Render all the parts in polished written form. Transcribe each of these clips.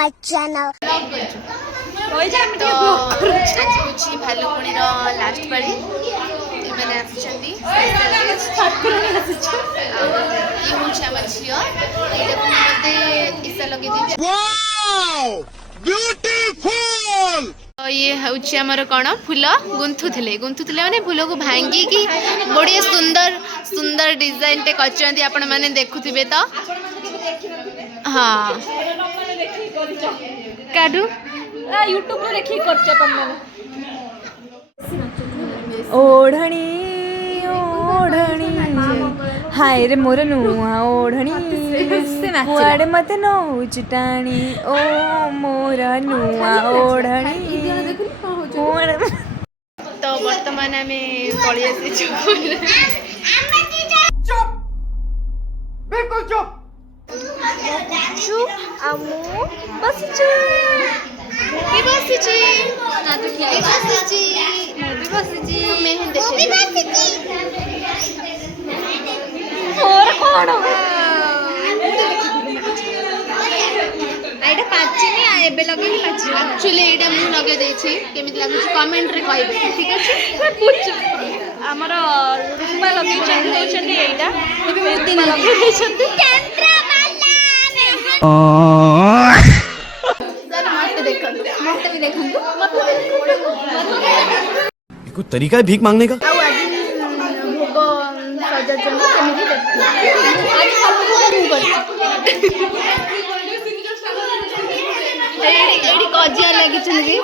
my channel. तो आज हूँ भालुकुणी लास्ट पाली मैंने आसिंट ये हूँ आम झील ये मत ईसा लगे ये हूँ आमर कौन फूल गुंथुले माने फूल को भांगी की बड़े सुंदर सुंदर डिजाइन टे कर आपण मैंने देखुवे तो हाँ काडू यूट्यूब रे देखि करछ तमे ओढ़णी ओढ़णी हाय रे मोर नुआ ओढ़णी कुआड़े मते नौच टाणी ओ मोर नुआ ओढ़णी तो वर्तमान आम पलि आसी बिल्कुल चुप की बसिची ना तो क्या बसिची मैं भी बसिची मैं ही देखी और कोन आइडा पाचिनी एबे लगे ही पाची एक्चुअली एडा मु लगे देछि केमित लागु कमेंट रे कहबे ठीक अछि पूछ हमर रूपा लगे चंद होचंदी एटा एबे बहुत दिन लगे देछंती चंद्रा माला मत देखंतु मत भी देखंतु कोई तरीका है भीख मांगने का आउ आज भोग सजाचन केमिति देखु आज सब भोग मु करछि एडी कजिया लागिछन कि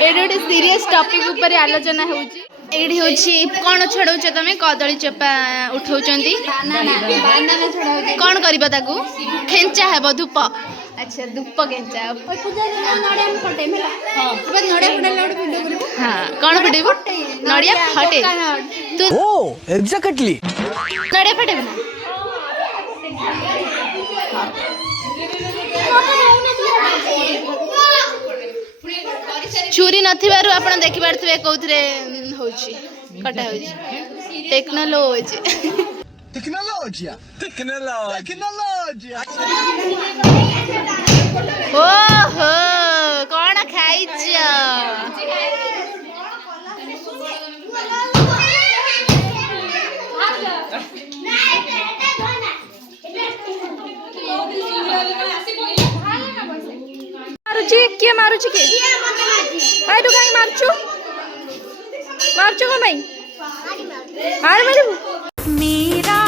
एडी गोटे सीरियस टॉपिक ऊपर आलोचना होउची एडी होची कोन छडौछ तमे कदली चपा उठौचंती बानाना छडा होची कोन करबा ताकू खेंचा हेबो धूप अच्छा धूप खेंचा ओय पूजा दिन नड़े हम फटे मेला हां अब नड़े फटे लड़ वीडियो करबो हां कोन फटेबो नड़िया फटे तू ओ एग्जैक्टली नड़िया फटे ना छुरी नथिबारु आपण देखि पारथबे कोउथरे होची कटा होची टेक्नोलॉजी टेक्नोलॉजिया टेक्नोलॉजिया ओहो कोन खाइछ मारुची के मारुची के भाई तू काई मारछु को भाई मार मारू मेरा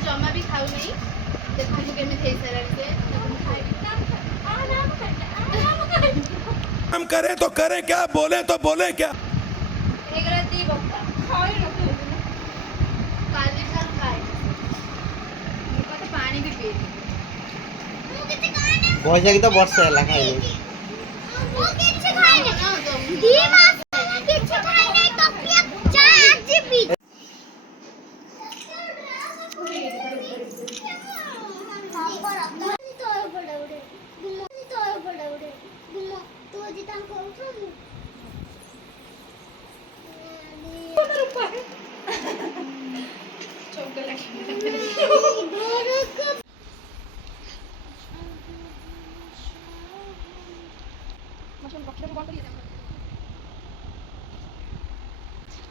जमा भी खाऊ नहीं देखो केमी थे सारा से हम करें तो करें क्या बोले तो बोले क्या एक राती बक्का खाई रखो काली सर खाए मते पानी भी पी बहुत जाके तो वर्ष है खाई वो किछ खाइने दी मास किछ खाइने टोपिया चा आज भी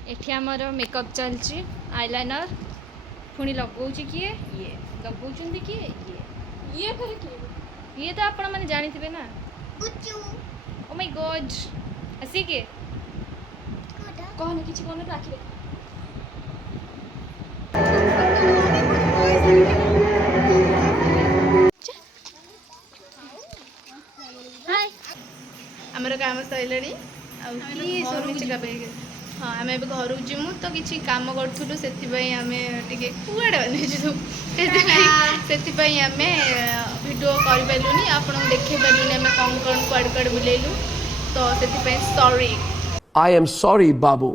एठी हमर मेकअप चलची आईलाइनर पुणी लगौची किए ये लगौचंदी किए ये करे किए ये तो आपण माने जानिथिबे ना उच्चू ओ माय गॉड आसी के कहने किछि कोन राखी दे हाय ରହିଲେଣି ଆଉ କି ସୋମିଚିକା ବେଗ हाँ आम ए घर जीमु तो किसी कम करूँ से आम टे कुआड़े बनेचु से आम भिडियो करपारूनी आपको देखे पारूनी आम कौन कौन कुआड़े कुआड़े बुलेलु तो से sorry I am sorry, Babu.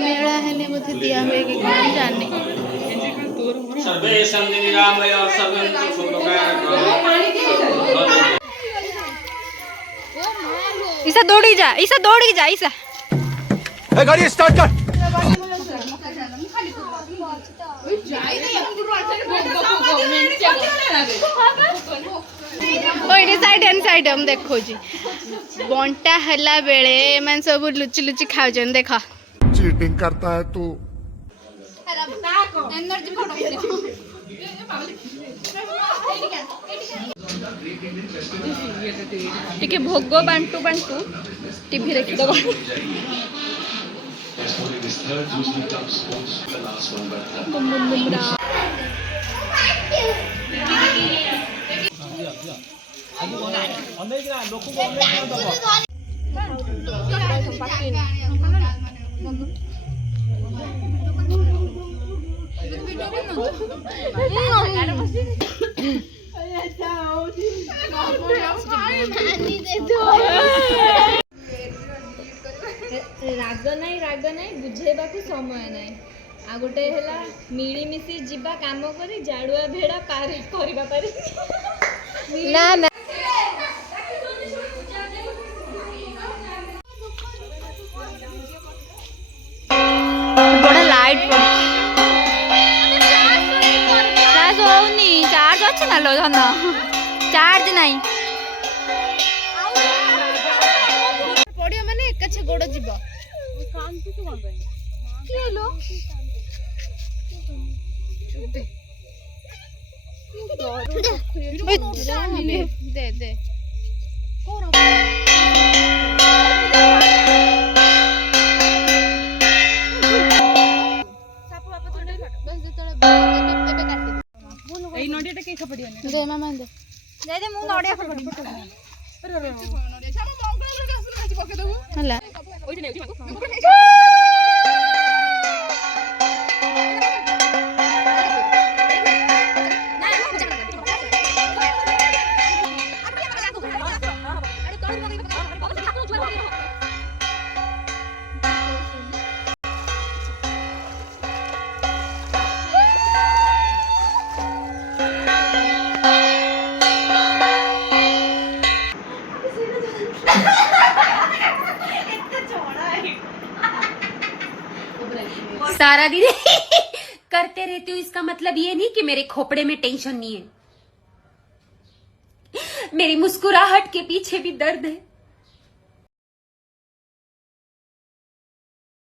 मेला है बोधे दिया हुए कि कौन जाने ईसा दौड़ी जा ईसा गाड़ी स्टार्ट कर। साइड हम देखो जी बंटा हला बेले एमन सब लुचि लुचि खाउजन देख चीटिंग करता है तू। टिके भोग बांटू बांटू टीवी देखिदब राग नाई बुझेबा को समय नाई आ गोटे हैला मिलीमिशी जीवा काम करी जाड़ुआ भेड़ा पार करबा पारी ना ना बड़ा लाइट चार्ज होनी चार्ज अच्छे ना लो धन चार्ज नहीं पड़ियो माने एकाछे गोड़ जीव दे दे दे मामा दे दे मु नडिया हला सारा दिन करते रहती हूँ इसका मतलब ये नहीं कि मेरे खोपड़े में टेंशन नहीं है। मेरी मुस्कुराहट के पीछे भी दर्द है।